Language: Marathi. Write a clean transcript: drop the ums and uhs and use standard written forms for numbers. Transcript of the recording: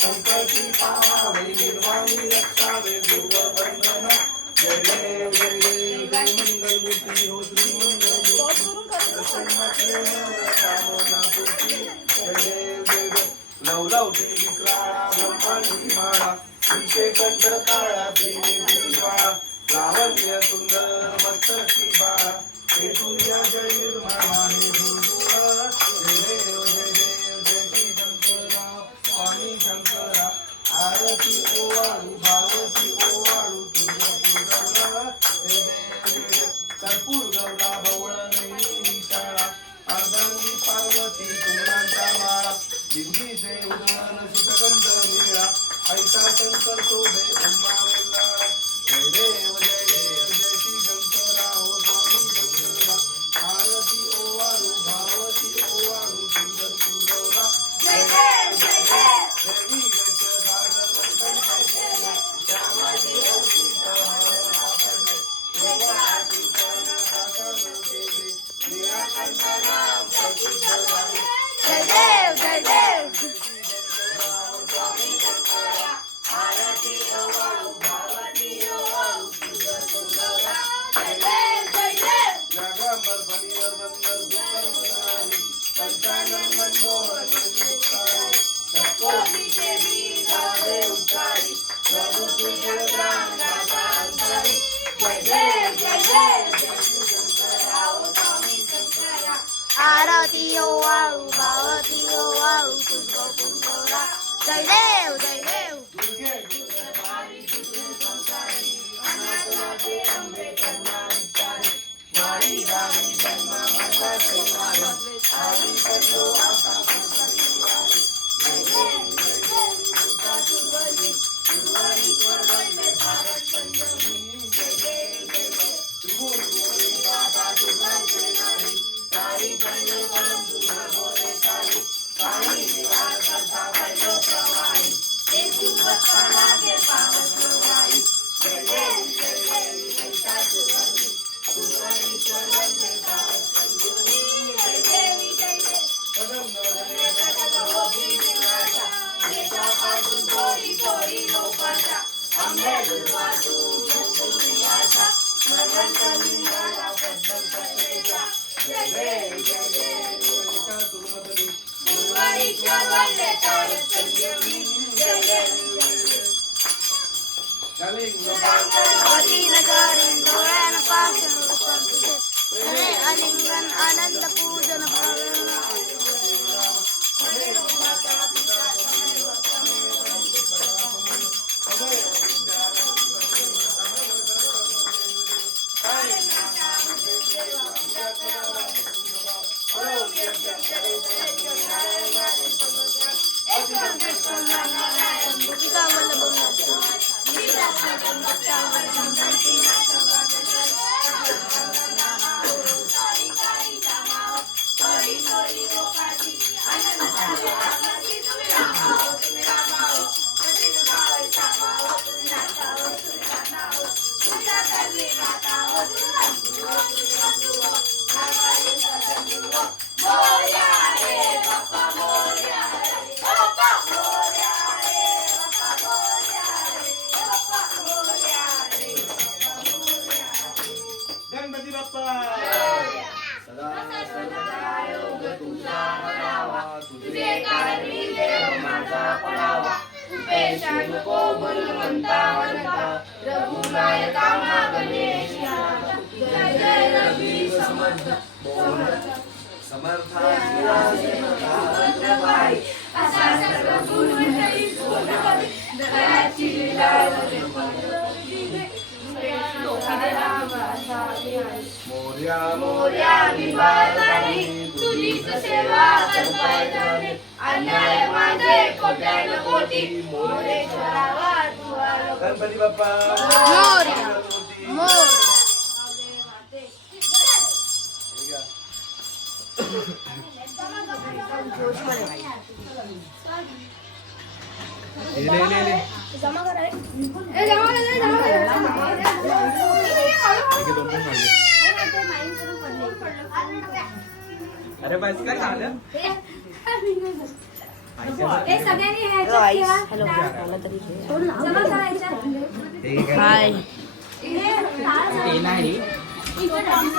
संकटी पावे निर्वाणी रक्षावे दुर्गबंधना जय देव जय देव जय मंगलमूर्ती हो श्री मंगलमूर्ती कामना पूर्ती जय देव जय देव लवलवती विक्राळा ब्रह्मांडी माळा विषे कंठ काळा त्रिनेत्री ज्वाळा लावण्य सुंदर मस्तकी बाळा हे तुझ्या जय निर्मळा हे दुर्गुळा जय देव जय देव जय श्री शंकरा स्वामी शंकरा आरती ओवाळू भावती ओवाळू तुळजापूर गौरा जय देव जय देव कर्पूर गौरा भवळ नेमी शाळा अर्धांगी पार्वती फुलांचा माळा दिंडीचे उदन सुतगंध निळा ऐसा शंकर शोभे अंबा वेल्लाळा जय देव जय देव जय श्री शंकरा हो स्वामी शंकरा आरती ओवाळू भावती ओवाळू तुळजापूर गौरा जय देव जय देव देवी गज सागर मंथन केले श्यामाची औषधी सापडले देवाची तन साकार केले निराकंठ नाम प्रसिद्ध झाले जय देव जय देव स्वामी शंकरा आरती ओवाळू भावती ओवाळू तुळजापूर गौरा जय देव जय देव जागांबर फणीवर बंदर दुर्गर मनाली पंचानन मनमोहन मनचित्तारी षटकोटी देवी गावे उच्चारी प्रभु तुझे ग्राम गाता अंतरी जय देव जय देव जय श्री शंकरा ओ स्वामी शंकरा आरती ओवाळू भावती ओवाळू तुळजापूर गौरा जय देव जय देव दुर्गे दुर्गवारी तुझे संसारी अनाथनाथे अंबे करुणा विचारी वारी गावी जन्म माझा शेवारी आली करतो आता पुरवारी जय देव जय देव तुझा सुरवली सुरवलीवर वडले भारत पंचमी जय देव जय देव त्रिभुवन गोरी गाता तुझांचे नारी सारी पंचम तुझा बोले सारी सारी निवार करता बैलो प्रवाही एक दिवस लागे पावन प्रवाही जय देव जय देव ऐसा सुरवली सुरवलीवर वडले भारत पंचमी जय देव जय देव कदम नवले प्रकट होती निवासा देशा पासून थोडी थोडी लोकांचा अंबे दुर्वा तू झोपून आशा भगवंत निवाला पद्म पत्रेचा जय देव जय देव ऐसा सुरमदनी सुरवलीवर वडले भारत पंचमी जय देव जय देव भगवती नगरीन डोळ्यानं पाहून रूपं तुझे हरे अलिंगन आनंद पूजन भावना गणपती बाप्पा सदा सर्वदा योग तुझा म्हणावा तुझे कारणी देव माझा पडावा उपेक्षा नको बलवंता म्हणता रघुनायका गणेशा जय जय रवी समर्थ समर्थ असा सर्व गुणमंडळी बोलावे दयाची लीला मोर्या मोर्या विभागाने तुझीच सेवा करताय जाणे अन्याय माझे कोट्यान कोटी मोरेश्वरावा तुझा गणपती बाप्पा मोरया मोर जमा करा रे जमा अरे पैसे काय झालं हे सगळ्यांनी ह्याच्यात ठेवा. जमा करायच्या. हाय हे